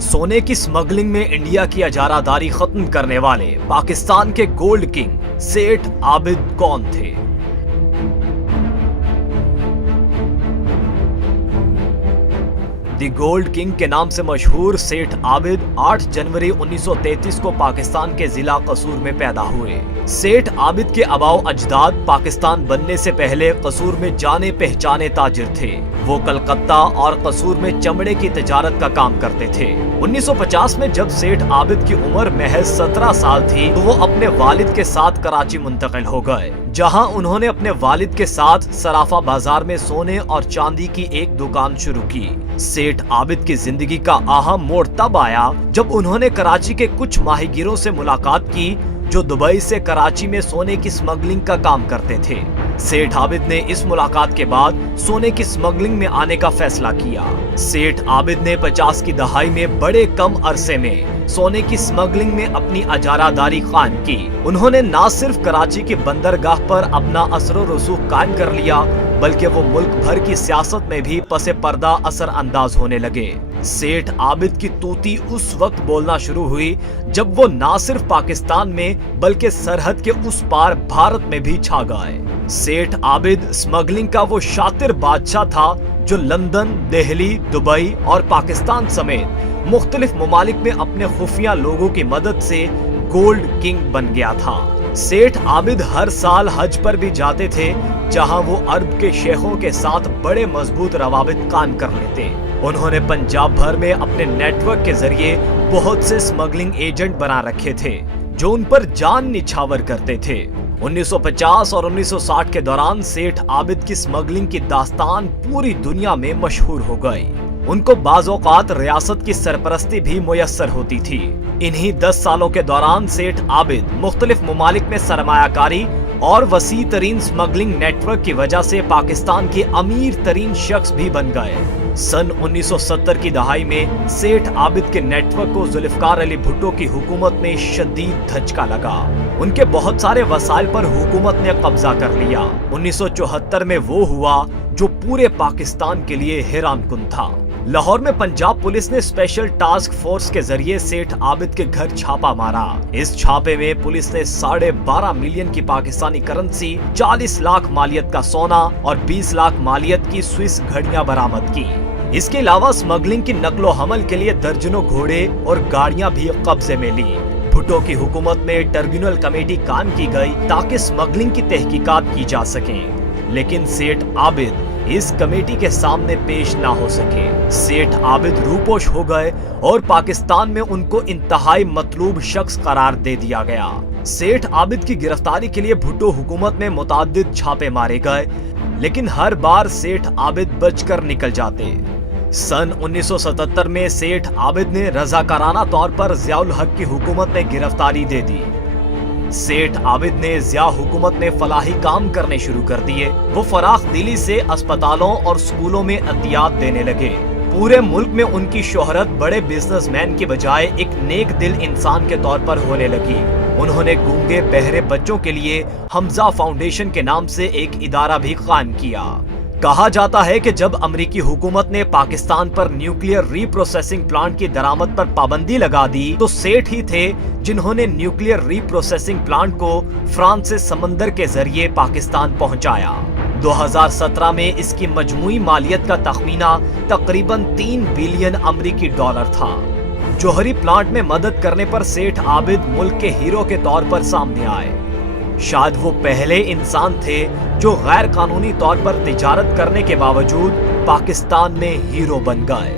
सोने की स्मगलिंग में इंडिया की अजारादारी खत्म करने वाले पाकिस्तान के गोल्ड किंग सेठ आबिद कौन थे? दी गोल्ड किंग के नाम से मशहूर सेठ आबिद 8 जनवरी 1933 को पाकिस्तान के जिला कसूर में पैदा हुए। सेठ आबिद के आबाओ अजदाद पाकिस्तान बनने से पहले कसूर में जाने पहचाने ताजिर थे। वो कलकत्ता और कसूर में चमड़े की तिजारत का काम करते थे। 1950 में जब सेठ आबिद की उम्र महज 17 साल थी तो वो अपने वालिद के साथ कराची मुंतकिल हो गए, जहां उन्होंने अपने वालिद के साथ सराफा बाजार में सोने और चांदी की एक दुकान शुरू की। सेठ आबिद की जिंदगी का अहम मोड़ तब आया जब उन्होंने कराची के कुछ माहीगिरों से मुलाकात की जो दुबई से कराची में सोने की स्मगलिंग का काम करते थे। सेठ आबिद ने इस मुलाकात के बाद सोने की स्मगलिंग में आने का फैसला किया। सेठ आबिद ने 50 की दहाई में बड़े कम अरसे में सोने की स्मगलिंग में अपनी अजारादारी कायम की। उन्होंने न सिर्फ कराची की बंदरगाह पर अपना असर रसूख कायम कर लिया, बल्कि वो मुल्क भर की सियासत में भी पसे पर्दा असर अंदाज होने लगे। सेठ आबिद की तूती उस वक्त बोलना शुरू हुई जब वो न सिर्फ पाकिस्तान में बल्कि सरहद के उस पार भारत में भी छा गए। सेठ आबिद स्मगलिंग का वो शातिर बादशाह था जो लंदन, दिल्ली, दुबई और पाकिस्तान समेत मुख्तलिफ ममालिक में अपने खुफिया लोगों की मदद से गोल्ड किंग बन गया था। सेठ आबिद हर साल हज पर भी जाते थे, जहां वो अरब के शेखों के साथ बड़े मजबूत रवाबित कायम कर लेते। उन्होंने पंजाब भर में अपने नेटवर्क के जरिए बहुत से स्मगलिंग एजेंट बना रखे थे जो उन पर जान निछावर करते थे। 1950 और 1960 के दौरान सेठ आबिद की स्मगलिंग की दास्तान पूरी दुनिया में मशहूर हो गई। उनको बाज़ औक़ात रियासत की सरपरस्ती भी मुयस्सर होती थी। इन्हीं 10 सालों के दौरान सेठ आबिद मुख्तलिफ ममालिक में सरमायाकारी और वसी तरीन स्मगलिंग नेटवर्क की वजह से पाकिस्तान के अमीर तरीन शख्स भी बन गए। सन 1970 की दहाई में सेठ आबिद के नेटवर्क को जुल्फ़िकार अली भुट्टो की हुकूमत में शदीद धचका लगा। उनके बहुत सारे वसाइल पर हुकूमत ने कब्जा कर लिया। 1974 में वो हुआ जो पूरे पाकिस्तान के लिए हैरान कुन था। लाहौर में पंजाब पुलिस ने स्पेशल टास्क फोर्स के जरिए सेठ आबिद के घर छापा मारा। इस छापे में पुलिस ने 12.5 मिलियन की पाकिस्तानी करेंसी, 40 लाख मालियत का सोना और 20 लाख मालियत की स्विस घड़ियां बरामद की। इसके अलावा स्मगलिंग की नकलो हमल के लिए दर्जनों घोड़े और गाड़ियां भी कब्जे में ली। भुट्टो की हुकूमत में ट्रिब्यूनल कमेटी कायम की गई ताकि स्मगलिंग की तहकीकात की जा सके, लेकिन सेठ आबिद इस कमेटी के सामने पेश ना हो सके। सेठ आबिद रूपोश हो गए और पाकिस्तान में उनको इंतहाई मतलूब शख्स करार दे दिया गया। सेठ आबिद की गिरफ्तारी के लिए भुट्टो हुकूमत में मुताद्दिद छापे मारे गए, लेकिन हर बार सेठ आबिद बचकर निकल जाते। सन 1977 में सेठ आबिद ने रजाकाराना तौर पर ज़ियाउल हक की हुकूमत में गिरफ्तारी दे दी। सेठ आबिद ने ज़िया हुकूमत में फलाही काम करने शुरू कर दिए। वो फराख दिली से अस्पतालों और स्कूलों में अतियात देने लगे। पूरे मुल्क में उनकी शोहरत बड़े बिजनेसमैन के बजाय एक नेक दिल इंसान के तौर पर होने लगी। उन्होंने गूंगे बहरे बच्चों के लिए हमजा फाउंडेशन के नाम से एक इदारा भी कायम किया। कहा जाता है कि जब अमेरिकी हुकूमत ने पाकिस्तान पर न्यूक्लियर रीप्रोसेसिंग प्लांट की दरामद पर पाबंदी लगा दी तो सेठ ही थे जिन्होंने न्यूक्लियर रीप्रोसेसिंग प्लांट को फ्रांस से समंदर के जरिए पाकिस्तान पहुंचाया। 2017 में इसकी मजमूई मालियत का तखमीना तकरीबन 3 बिलियन अमेरिकी डॉलर था। जौहरी प्लांट में मदद करने पर सेठ आबिद मुल्क के हीरो के तौर पर सामने आए। शायद वो पहले इंसान थे जो गैर कानूनी तौर पर तिजारत करने के बावजूद पाकिस्तान में हीरो बन गए।